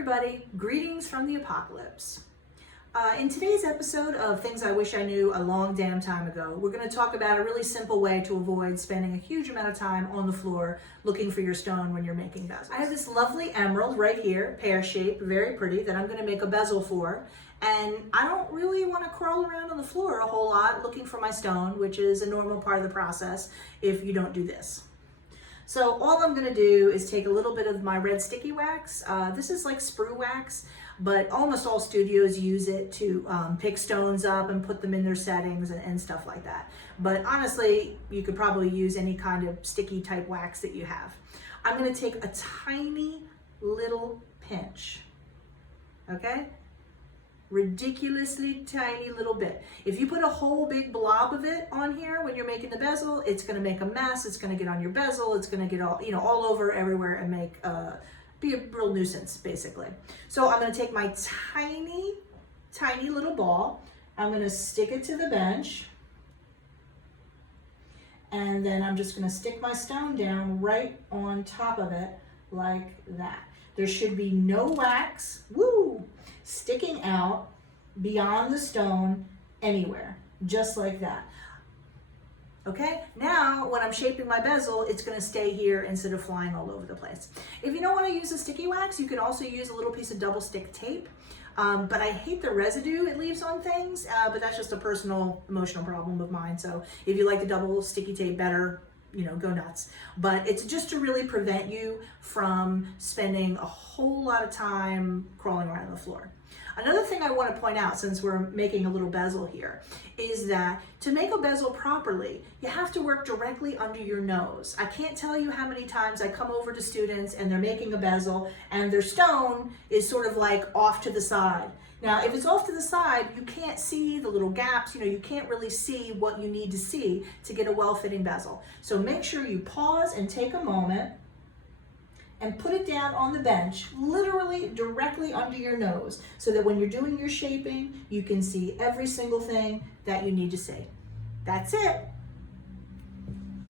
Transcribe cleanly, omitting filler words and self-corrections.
everybody, greetings from the apocalypse. In today's episode of Things I Wish I Knew a Long Damn Time Ago, we're going to talk about a really simple way to avoid spending a huge amount of time on the floor looking for your stone when you're making bezels. I have this lovely emerald right here, pear-shaped, very pretty, that I'm going to make a bezel for. And I don't really want to crawl around on the floor a whole lot looking for my stone, which is a normal part of the process if you don't do this. So all I'm gonna do is take a little bit of my red sticky wax. This is like sprue wax, but almost all studios use it to pick stones up and put them in their settings and stuff like that. But honestly, you could probably use any kind of sticky type wax that you have. I'm gonna take a tiny little pinch, okay? Ridiculously tiny little bit. If you put a whole big blob of it on here when you're making the bezel, it's going to make a mess. It's going to get on your bezel. It's going to get all over everywhere and make be a real nuisance basically. So I'm going to take my tiny little ball. I'm going to stick it to the bench, and then I'm just going to stick my stone down right on top of it like that. There should be no wax, sticking out beyond the stone anywhere, just like that. Okay, now when I'm shaping my bezel, it's gonna stay here instead of flying all over the place. If you don't wanna use a sticky wax, you can also use a little piece of double stick tape. But I hate the residue it leaves on things, but that's just a personal emotional problem of mine. So if you like the double sticky tape better, go nuts. But it's just to really prevent you from spending a whole lot of time crawling around on the floor. Another thing I want to point out, since we're making a little bezel here, is that to make a bezel properly, you have to work directly under your nose. I can't tell you how many times I come over to students and they're making a bezel and their stone is sort of like off to the side. Now, if it's off to the side, you can't see the little gaps, you can't really see what you need to see to get a well-fitting bezel. So make sure you pause and take a moment and put it down on the bench, literally directly under your nose, so that when you're doing your shaping, you can see every single thing that you need to see. That's it.